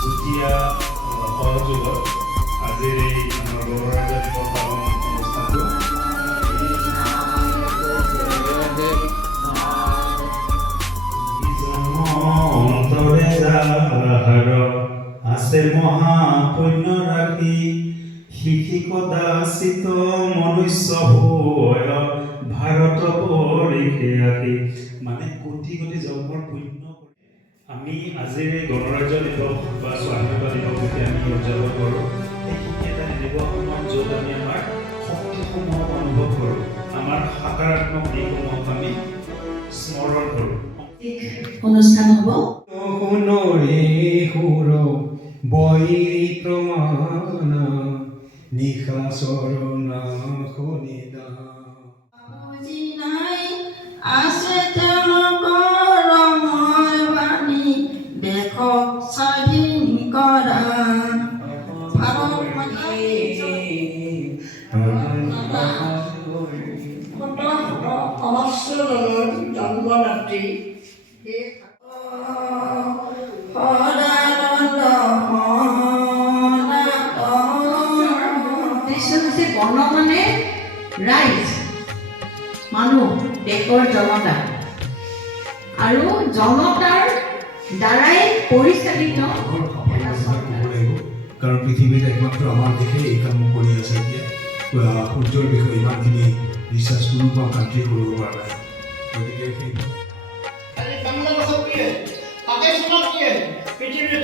যুটীয়া সহযোগত আজিৰ এই আমাৰ গণৰাজ্য দিৱস পালন অনুষ্ঠানটো অন্তৰে যাহাৰ আছে মহাপুণ্য ৰাখি শিক্ষিকদাচিত মনুষ্য হয় ভাৰত পৰিষে আহি মানে কোটি কোটি জন্মৰ পুণ্য আমি আজিৰ এই গণৰাজ্য দিৱস বা স্বাধীনতা দিৱস যেতিয়া আমি উদযাপন কৰোঁ সেইখিনি এটা এনেকুৱা সময়ত য'ত আমি আমাৰ শক্তিসমূহ অনুভৱ কৰোঁ আমাৰ সকাৰাত্মক দিশসমূহক আমি স্মৰণ কৰোঁ অনুষ্ঠান হ'ব শুনৰে সুৰ বৈৰী প্ৰমাণ নিশা চৰণা শুনিদা আছে তেওঁলোকৰ ৰঙৰ বাণী দেশক স্বাধীন কৰা জন্মদাত্ৰী গণ মানে ৰাইজ মানুহ দেশৰ জনতা আৰু জনতাৰ দ্বাৰাই পৰিচালিত কাৰণ পৃথিৱীত একমাত্ৰ আমাৰ দেশে এই কাম কৰি আছে এতিয়া সূৰ্যৰ বিষয়ে ইমানখিনি ৰিচাৰ্চ কোনো কাণ্ট্ৰি কৰিব পৰা নাই গতিকে সেই বাংলাদেশত কি পাকিস্তানত কি পৃথিৱীৰ